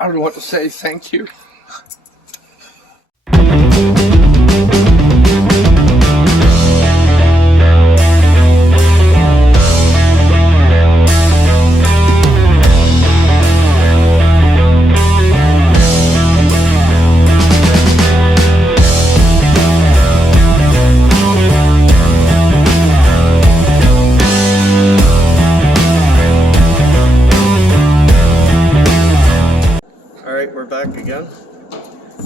I don't know what to say. Thank you. Alright, we're back again.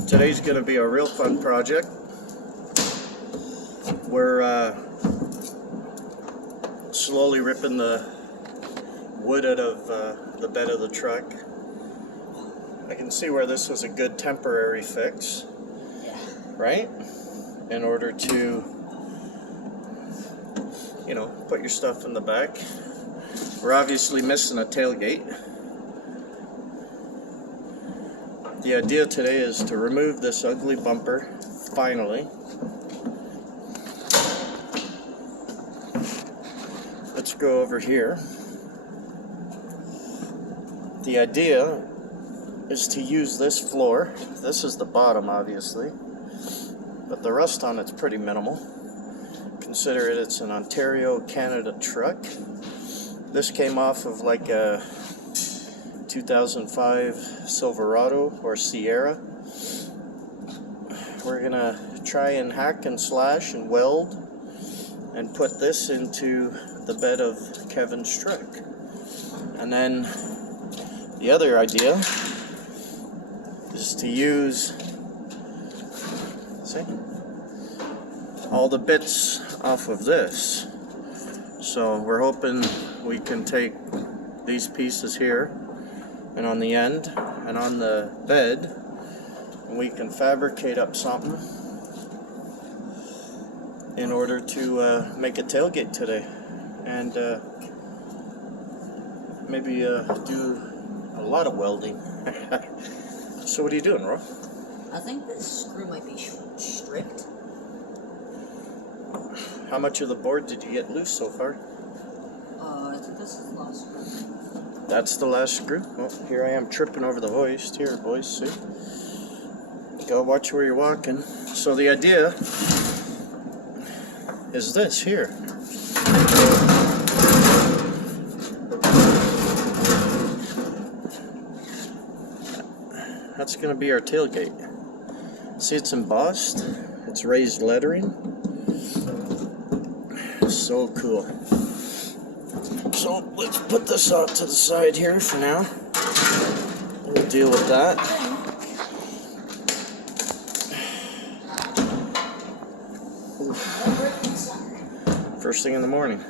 Today's going to be a real fun project. We're slowly ripping the wood out of the bed of the truck. I can see where this was a good temporary fix, right? In order to, you know, put your stuff in the back. We're obviously missing a tailgate. The idea today is to remove this ugly bumper, finally. Let's go over here. The idea is to use this floor. This is the bottom, obviously, but the rust on it's pretty minimal. Consider it's an Ontario, Canada truck. This came off of like a 2005 Silverado or Sierra. We're gonna try and hack and slash and weld and put this into the bed of Kevin's truck. And then the other idea is to use, see, all the bits off of this. So we're hoping we can take these pieces here and on the end and on the bed, and we can fabricate up something in order to make a tailgate today, and maybe do a lot of welding. So what are you doing, Ro? I think this screw might be stripped. How much of the board did you get loose so far? I think this is the last screw. That's the last screw. Well, here I am tripping over the hoist. Here, boys, see? Go watch where you're walking. So the idea is this here. That's going to be our tailgate. See, it's embossed. It's raised lettering. So cool. So let's put this out to the side here for now. We'll deal with that. First thing in the morning.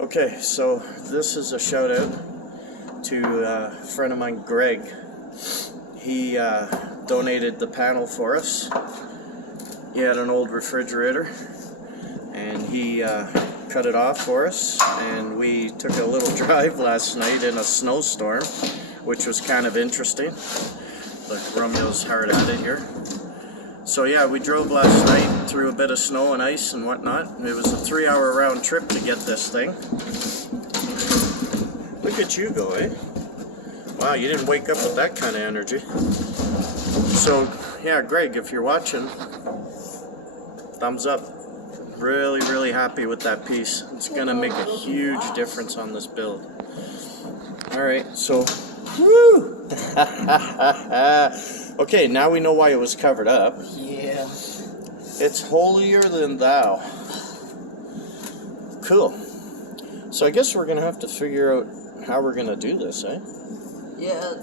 Okay, so this is a shout out to a friend of mine, Greg. He donated the panel for us. He had an old refrigerator and he cut it off for us, and we took a little drive last night in a snowstorm, which was kind of interesting. Look, Romeo's hard at it here. So yeah, we drove last night through a bit of snow and ice and whatnot. It was a 3-hour round trip to get this thing. Look at you go, eh? Wow, you didn't wake up with that kind of energy. So yeah, Greg, if you're watching, thumbs up. Really, really happy with that piece. It's gonna make a huge difference on this build. Alright, so woo! Okay, now we know why it was covered up. Yeah. It's holier than thou. Cool. So I guess we're gonna have to figure out how we're gonna do this, eh? Yeah.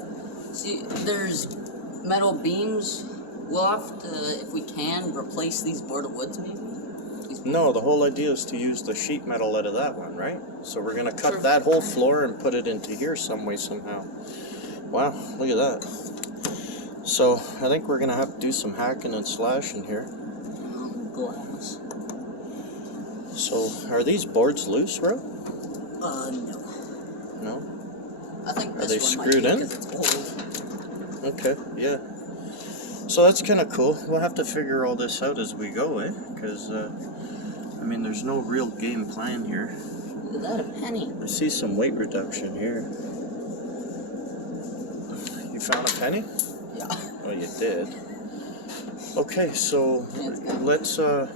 See, there's metal beams. We'll have to, if we can, replace these boarded woods maybe. No, the whole idea is to use the sheet metal out of that one, right? So we're going to cut that whole floor and put it into here some way, somehow. Wow, look at that. So I think we're going to have to do some hacking and slashing here. Glass. So are these boards loose, bro? No. No? I think Are this they one screwed might be in? because it's old. Okay, yeah. So that's kind of cool. We'll have to figure all this out as we go, eh? Because, I mean, there's no real game plan here. Look at that, a penny. I see some weight reduction here. You found a penny? Yeah. Oh, you did. Okay, so let's try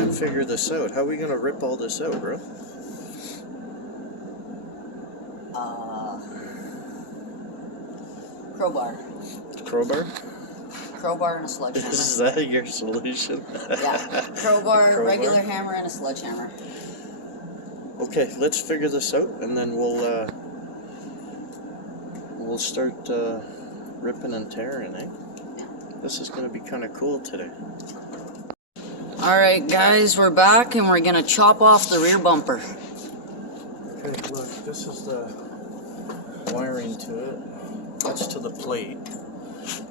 and figure this out. How are we gonna rip all this out, bro? Crowbar. Crowbar? Crowbar and a sledgehammer. Is that your solution? Yeah. Crowbar, regular hammer, and a sledgehammer. Okay, let's figure this out, and then we'll start ripping and tearing, eh? Yeah. This is gonna be kind of cool today. Alright guys, we're back and we're gonna chop off the rear bumper. Okay, look, this is the wiring to it. That's to the plate.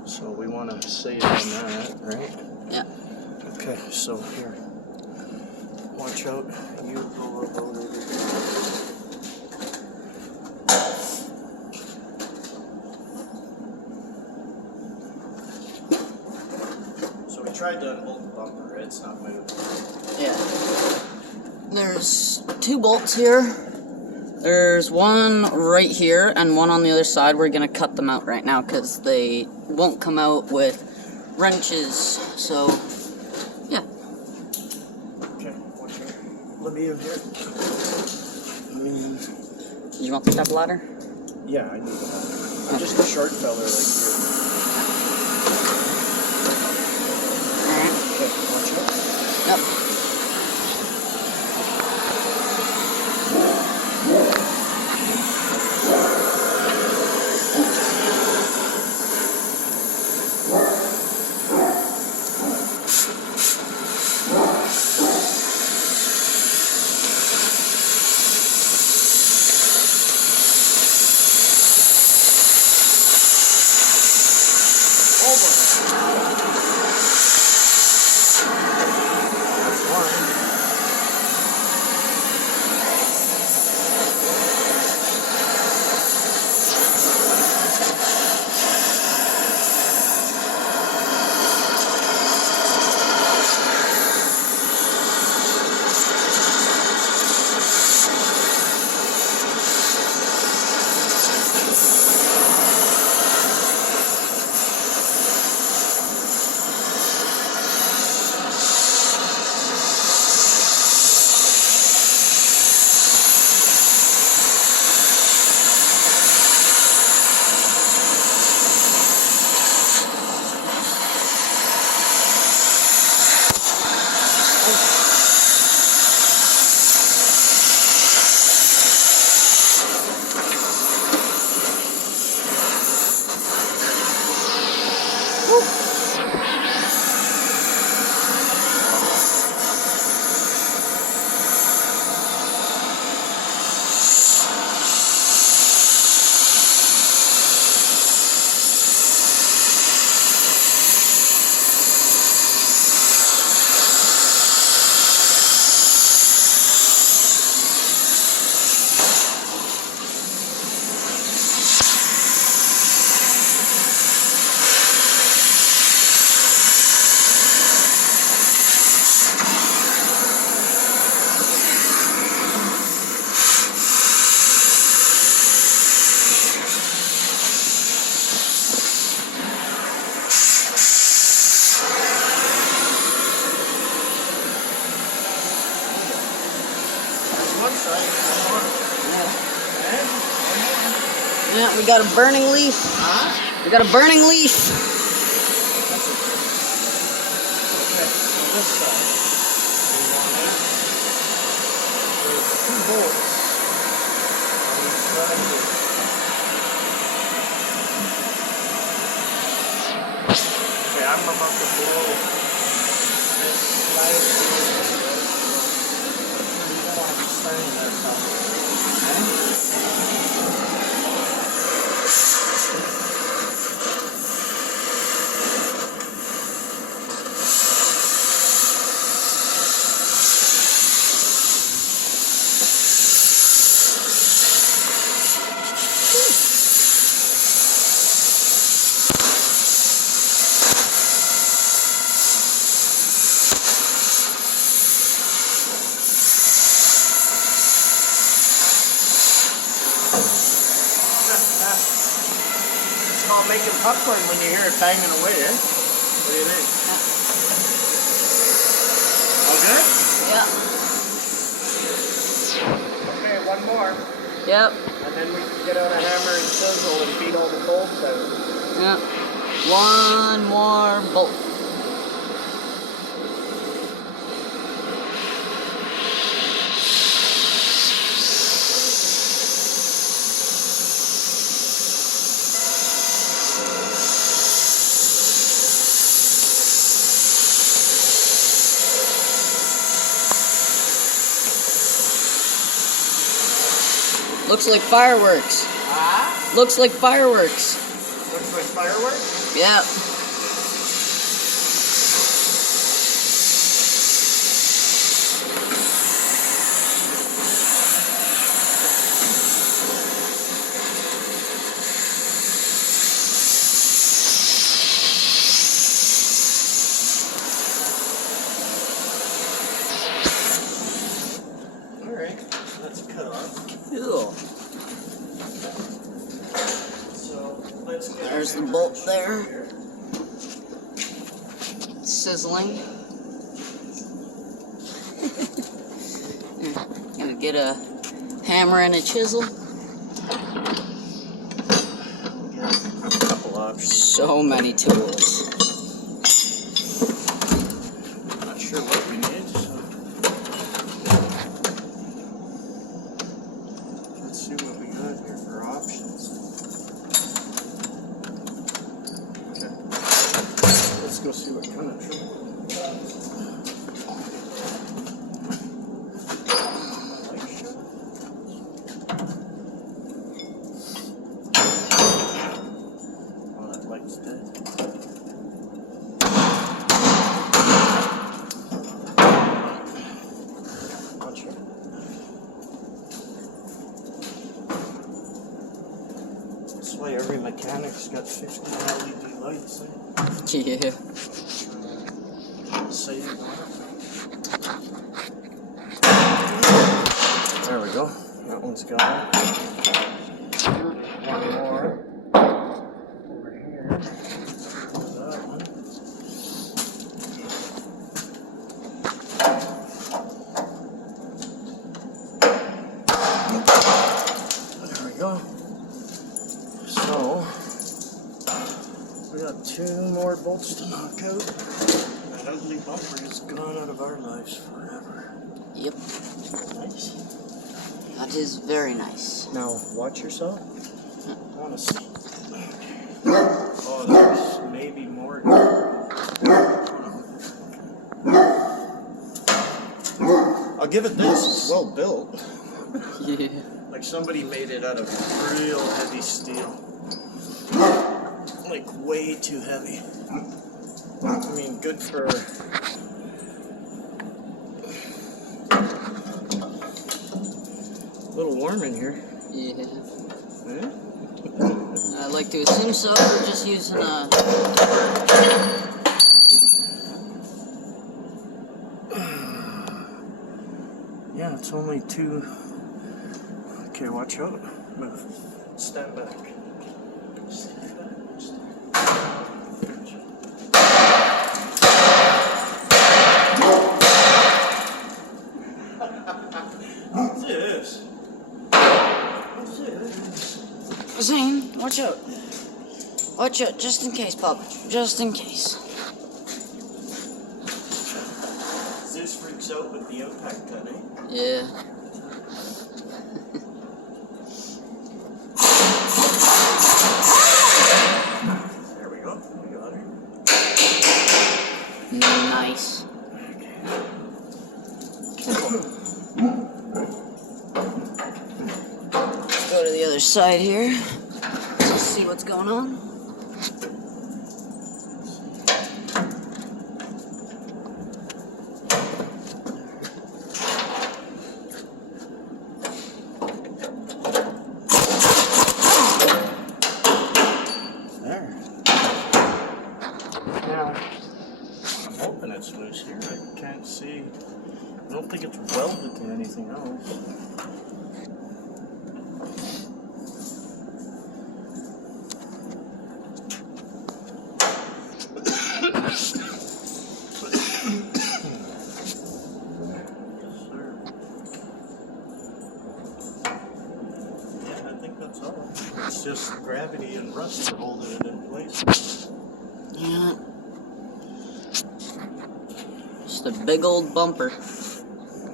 So we want to save on that, right? Yeah. Okay, so here. Watch out. You go about over here. So we tried to unbolt the bumper. It's not moving. Yeah. There's 2 bolts here. There's one right here and one on the other side. We're gonna cut them out right now because they won't come out with wrenches. So, yeah. Okay, watch out. Let me in here. You want the step ladder? Yeah, I need that. I'm just a short fella like you. Alright. Okay, watch out. Yep. Yeah, we got a burning leaf. Huh? We got a burning leaf. That's okay. Okay, so this side. We want it. There's 2 bolts on each side here. Okay, I'm about to blow this slide. You don't want to be starting that something. Okay? called making popcorn when you hear it banging away, eh? What do you think? All good? Yeah. Okay, one more. Yep. And then we can get out a hammer and chisel and beat all the bolts out. Yep. One more bolt. Looks like fireworks. Ah? Looks like fireworks. Looks like fireworks? Yeah. Alright, that's cut off. Cool. So let's get There's the bolt there. Sizzling. Gonna get a hammer and a chisel. A couple options. So many tools. Not sure what we need, so let's see what we got here for options. Okay. Let's go see what kind of trouble. Oh, that light's dead. Watch it. That's why every mechanic's got 50 LED lights. Eh? Yeah. Save. There we go. That one's got it. One more over here. That one. There we go. So we got 2 more bolts to knock out. That ugly bumper is gone out of our lives forever. Yep. Nice. That is very nice. Now, watch yourself. I want to see. Oh, there's maybe more. I'll give it this. It's well built. Yeah. Like somebody made it out of real heavy steel. Like way too heavy. I mean, good for... A little warm in here. Yeah. Eh? I'd like to assume so. We're just using a... Yeah, it's only 2. Okay, watch out. Move. Stand back. Stand back. What's this? What's this? Zane, watch out. Watch out, just in case, Pop. Just in case. Zeus freaks out with the impact gun, eh? Yeah. There we go. We got her. Nice. Let's go to the other side here. Let's see what's going on. There. Now, I'm hoping it's loose here. I can't see. I don't think it's welded to anything else. just gravity and rust are holding it in place. Yeah. Just a big old bumper.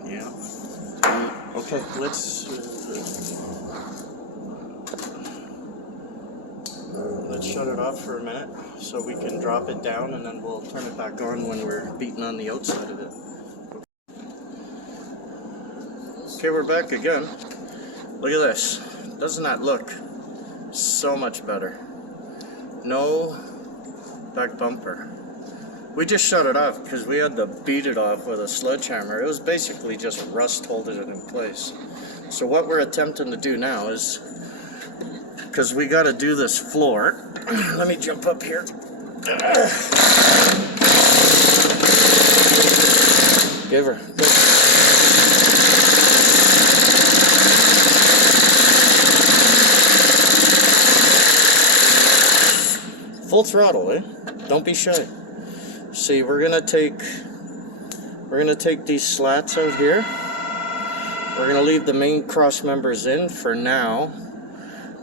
Yeah. Okay, let's shut it off for a minute so we can drop it down, and then we'll turn it back on when we're beating on the outside of it. Okay, we're back again. Look at this. Doesn't that look so much better? No back bumper. We just shut it off because we had to beat it off with a sledgehammer. It was basically just rust holding it in place. So what we're attempting to do now is, because we got to do this floor. Let me jump up here. Give her. Full throttle, eh? Don't be shy. See, we're gonna take these slats out here. We're gonna leave the main cross members in for now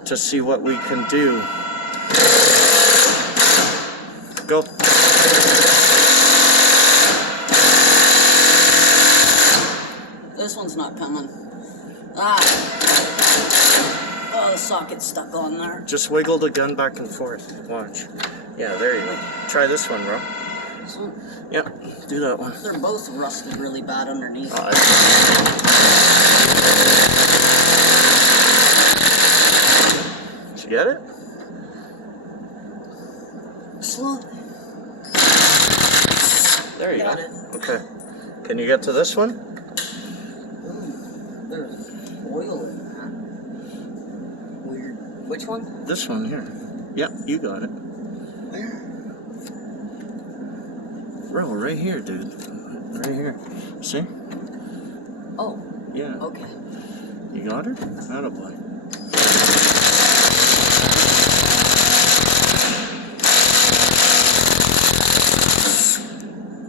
to see what we can do. Go. This one's not coming. Ah! Oh, the socket's stuck on there. Just wiggle the gun back and forth. Watch. Yeah, there you go. Try this one, bro. This one? Yep, do that one. They're both rusted really bad underneath. Did you get it? Slow. There you Got go. it. Okay. Can you get to this one? There's oil in that. Weird. Which one? This one here. Yep, you got it. Where? Bro, right here, dude. Right here. See? Oh. Yeah. Okay. You got her? Attaboy.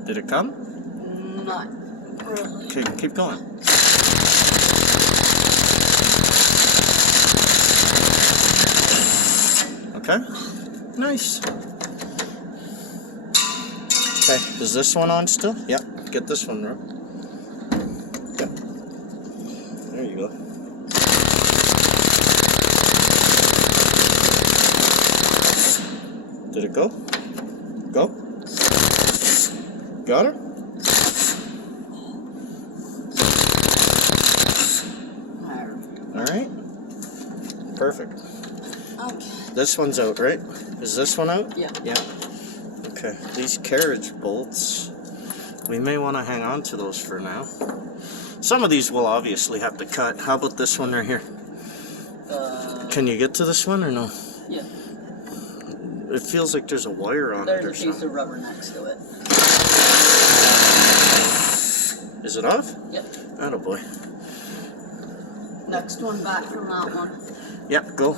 Did it come? Not really. Okay, keep going. Okay. Nice. Okay, is this one on still? Yep. Get this one, bro. Yep. There you go. Did it go? Go? Got her? Alright. Perfect. Okay. This one's out, right? Is this one out? Yeah. Yeah. Okay. These carriage bolts, we may want to hang on to those for now. Some of these we'll obviously have to cut. How about this one right here? Can you get to this one or no? Yeah. It feels like there's a wire on it or There's a piece something. of rubber next to it. Is it off? Yep. Attaboy. Next one back from that one. Yep, go.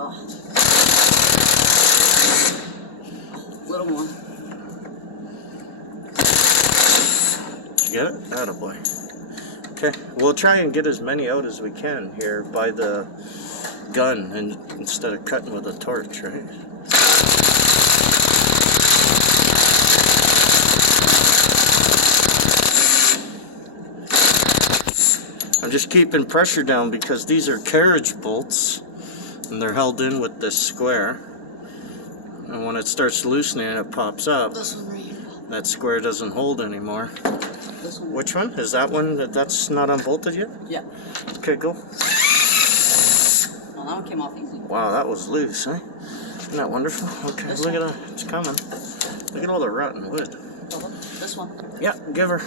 Oh. Little more. Did you get it? Attaboy. Okay, we'll try and get as many out as we can here by the gun and instead of cutting with a torch, right? I'm just keeping pressure down because these are carriage bolts and they're held in with this square. And when it starts loosening and it pops up, This one right here. that square doesn't hold anymore. This one. Which one? Is that one that's not unbolted yet? Yeah. Okay, go. Well, that one came off easy. Wow, that was loose, eh? Isn't that wonderful? Okay, This look one. at that. It's coming. Look at all the rotten wood. Oh, this one. Yeah, give her.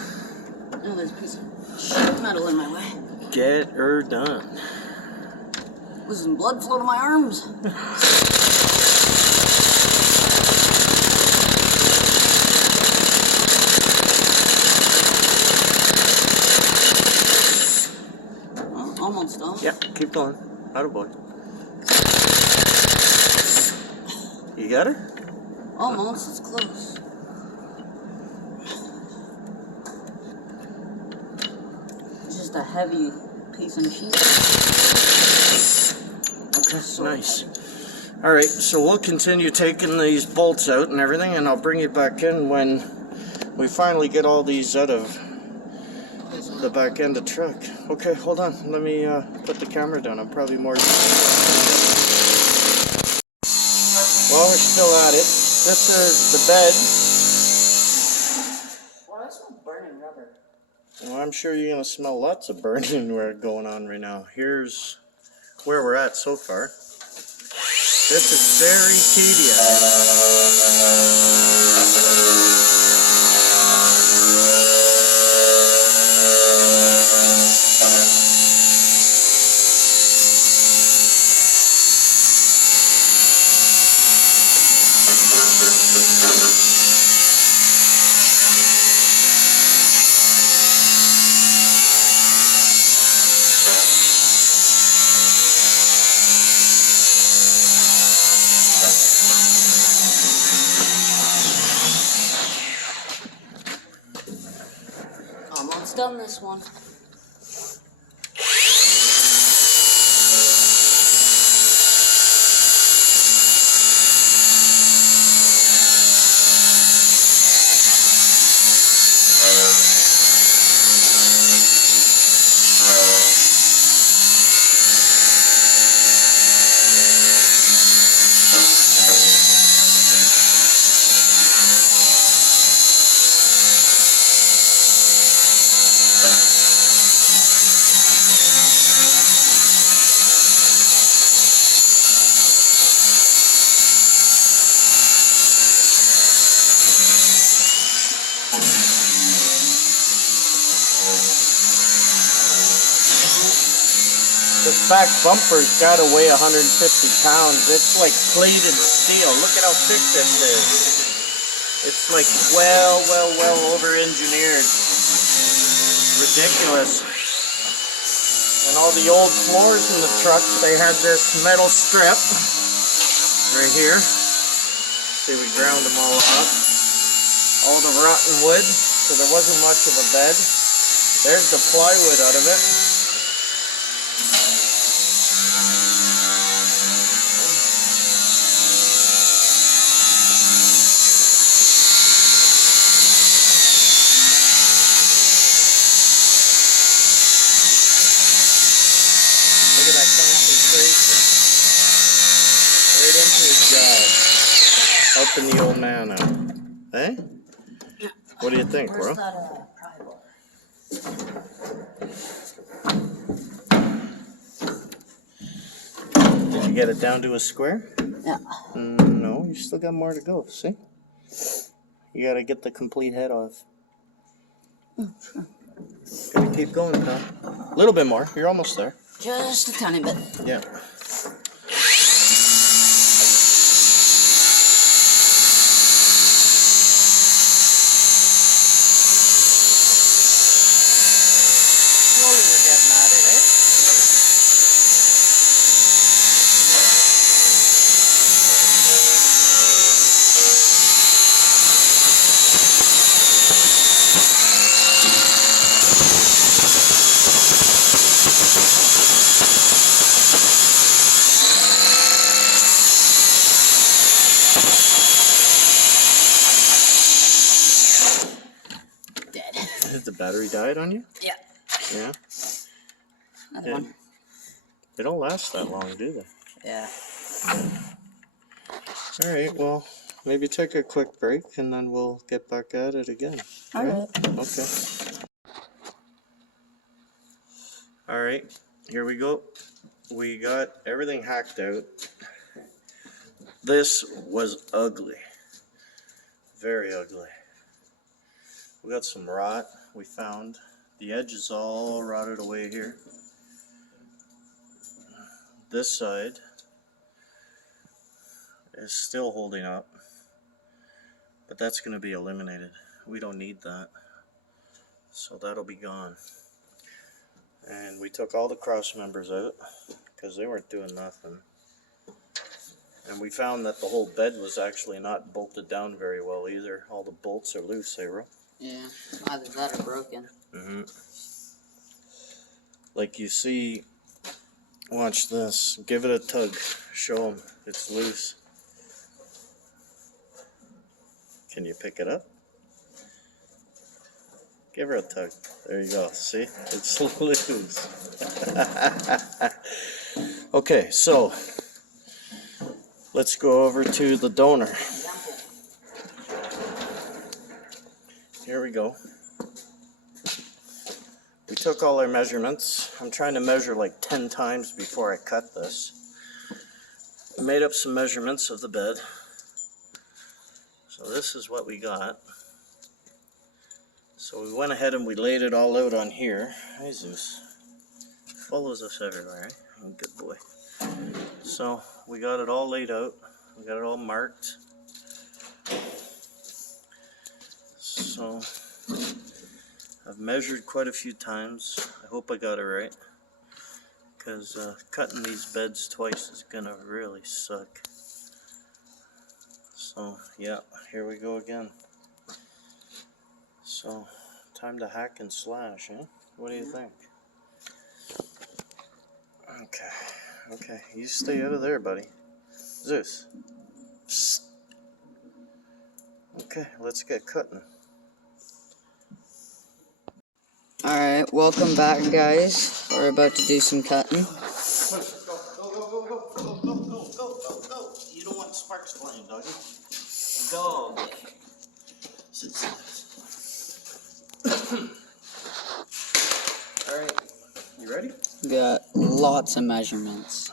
Oh, there's a piece of sheet metal in my way. Get her done. Was some blood flow to my arms? Oh, almost done. Yeah, keep going. Attaboy. You got her? Almost, it's close. Just just a heavy piece of machine. Okay, nice. Alright, so we'll continue taking these bolts out and everything, and I'll bring you back in when we finally get all these out of the back end of the truck. Okay, hold on. Let me put the camera down. I'm probably more... Well, we're still at it. This is the bed. Well, I smell burning rubber. Well, I'm sure you're going to smell lots of burning going on right now. Here's where we're at so far. This is very tedious. Almost done this one. This back bumper's got to weigh 150 pounds. It's like plated steel. Look at how thick this is. It's like well over engineered. Ridiculous. And all the old floors in the trucks, they had this metal strip right here. See, we ground them all off. All the rotten wood, so there wasn't much of a bed. There's the plywood out of it. Look at that concentration. Right into his job. Helping the old man out. Eh? Yeah. What do you think, bro? Where's that pry bar? Did you get it down to a square? Yeah. No, you still got more to go, see? You gotta get the complete head off. Sure. Gotta keep going, pal. A little bit more. You're almost there. Just a tiny bit. Yeah. Slowly we're getting at it, eh? Dead. Has the battery died on you? Yeah. Yeah. Another Yeah. one. They don't last that long, do they? Yeah. Alright, well, maybe take a quick break and then we'll get back at it again. Alright. Okay. Alright, here we go. We got everything hacked out. This was ugly. Very ugly. We got some rot we found. The edge is all rotted away here. This side is still holding up, but that's going to be eliminated. We don't need that, so that'll be gone. And we took all the cross members out because they weren't doing nothing. And we found that the whole bed was actually not bolted down very well either. All the bolts are loose, eh, bro? Yeah. Either that or broken. like you see. Watch this. Give it a tug. Show them it's loose. Can you pick it up? Give her a tug. There you go. See? It's loose. Okay, so let's go over to the donor. Here we go. We took all our measurements. I'm trying to measure like 10 times before I cut this. I made up some measurements of the bed. So this is what we got. So we went ahead and we laid it all out on here. Hi Zeus. Follows us everywhere, eh? Good boy. So we got it all laid out. We got it all marked. So I've measured quite a few times. I hope I got it right. Because cutting these beds twice is gonna really suck. So yeah, here we go again. So time to hack and slash, eh? What do you think? Okay, you stay out of there, buddy. Zeus. Psst. Okay, let's get cutting. Alright, welcome back, guys. We're about to do some cutting. Go. You don't want sparks flying, doggy. Go. Alright, you ready? We got lots of measurements.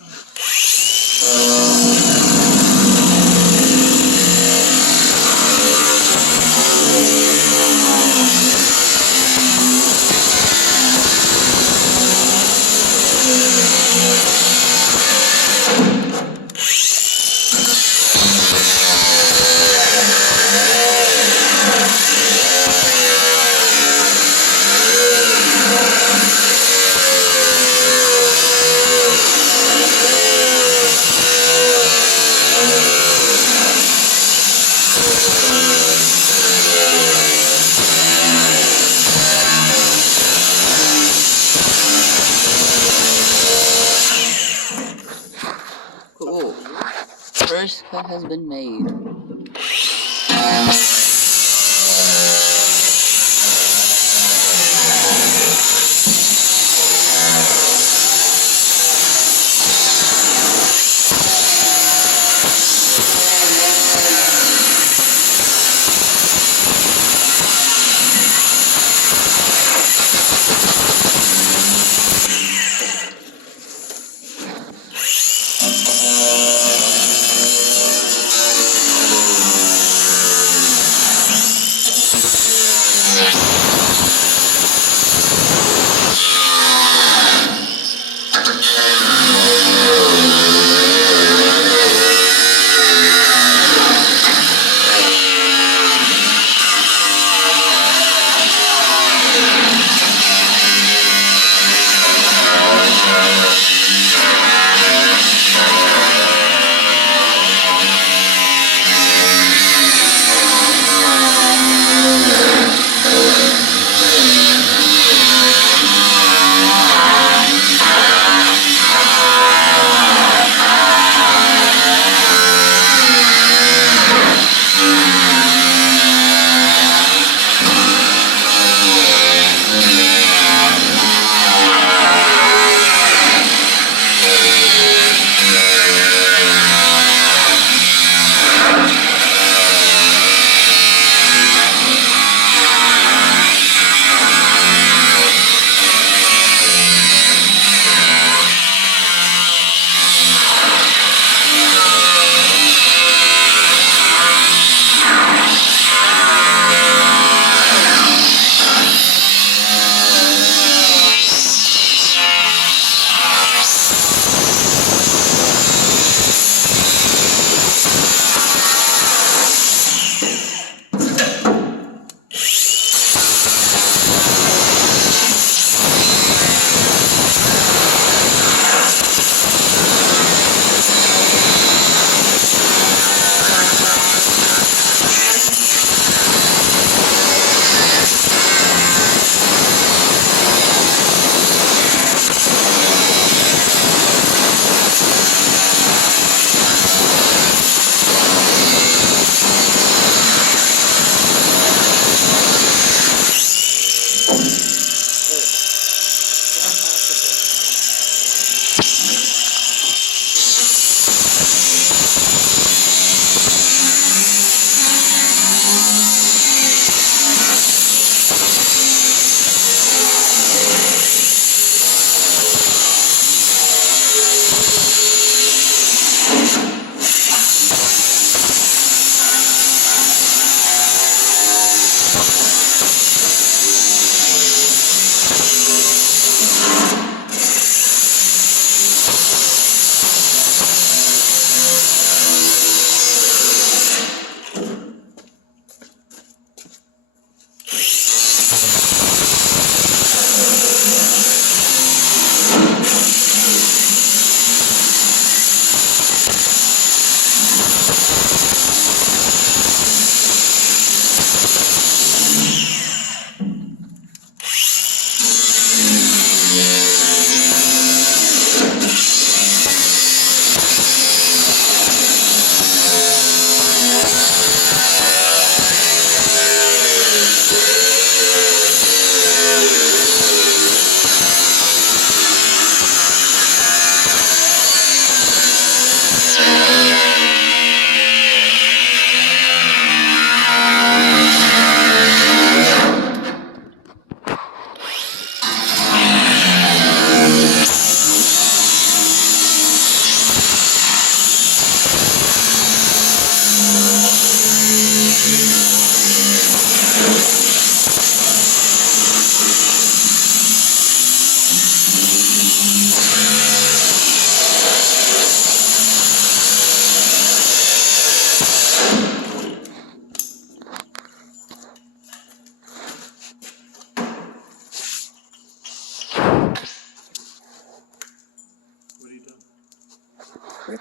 Cool. First cut has been made.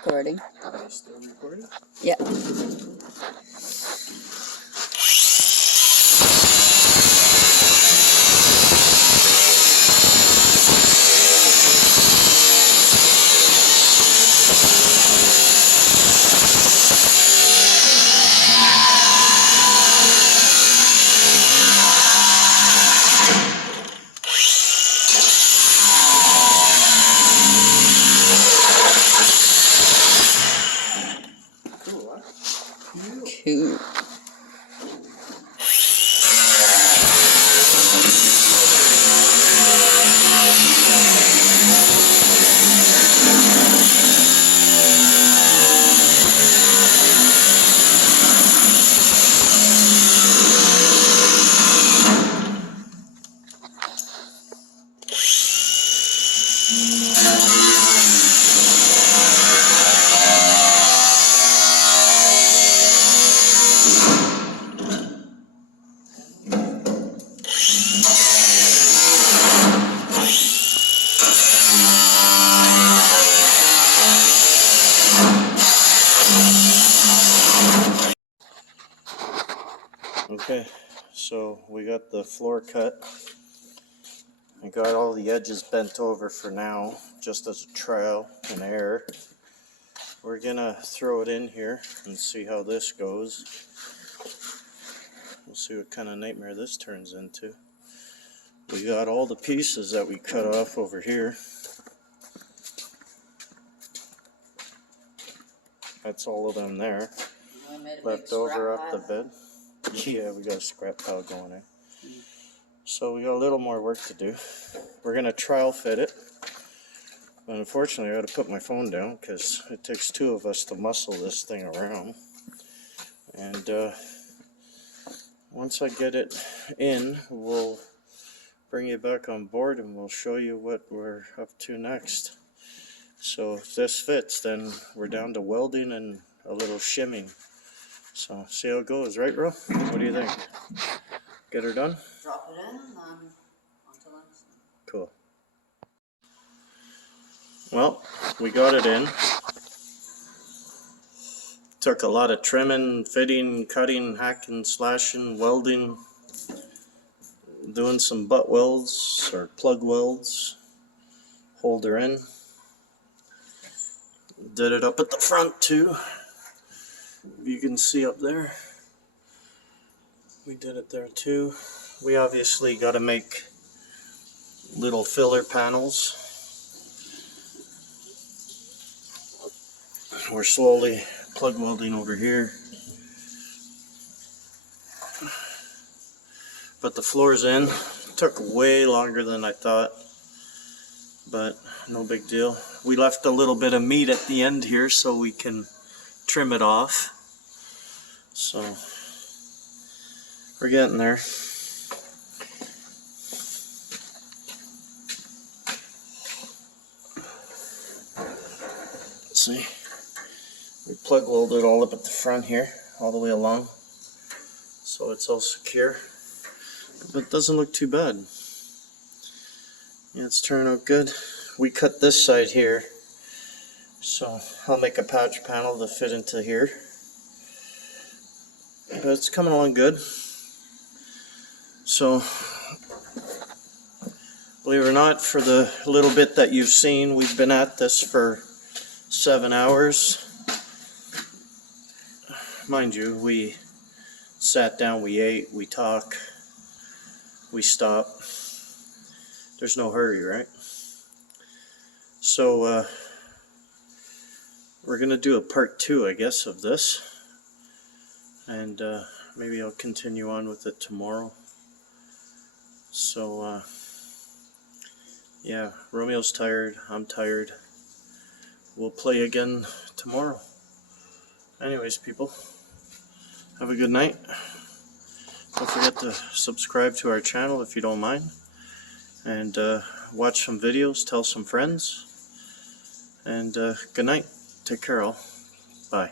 recording. Are you still recording? Yeah. Cool, huh? Cool. Okay, so we got the floor cut. I got all the edges bent over for now, just as a trial and error. We're gonna throw it in here and see how this goes. We'll see what kind of nightmare this turns into. We got all the pieces that we cut off over here. That's all of them there. Left over off the bed. Yeah, we got a scrap pile going in. So we got a little more work to do. We're gonna trial fit it. But unfortunately, I gotta put my phone down because it takes two of us to muscle this thing around. And once I get it in, we'll bring you back on board and we'll show you what we're up to next. So if this fits, then we're down to welding and a little shimming. So see how it goes, right, Ro? What do you think? Get her done? Drop it in, and then on to the next one. Cool. Well, we got it in. Took a lot of trimming, fitting, cutting, hacking, slashing, welding, doing some butt welds or plug welds. Hold her in. Did it up at the front too. You can see up there. We did it there too. We obviously got to make little filler panels. We're slowly plug welding over here. But the floor's in. Took way longer than I thought, but no big deal. We left a little bit of meat at the end here so we can trim it off. So we're getting there. Let's see. We plug welded all up at the front here, all the way along, so it's all secure. But it doesn't look too bad. Yeah, it's turning out good. We cut this side here, so I'll make a patch panel to fit into here. But it's coming along good. So, believe it or not, for the little bit that you've seen, we've been at this for 7 hours. Mind you, we sat down, we ate, we talked, we stopped. There's no hurry, right? So, we're going to do a part 2, I guess, of this. And maybe I'll continue on with it tomorrow. So, yeah, Romeo's tired, I'm tired. We'll play again tomorrow. Anyways, people, have a good night. Don't forget to subscribe to our channel if you don't mind. And watch some videos, tell some friends. And good night. Take care all. Bye.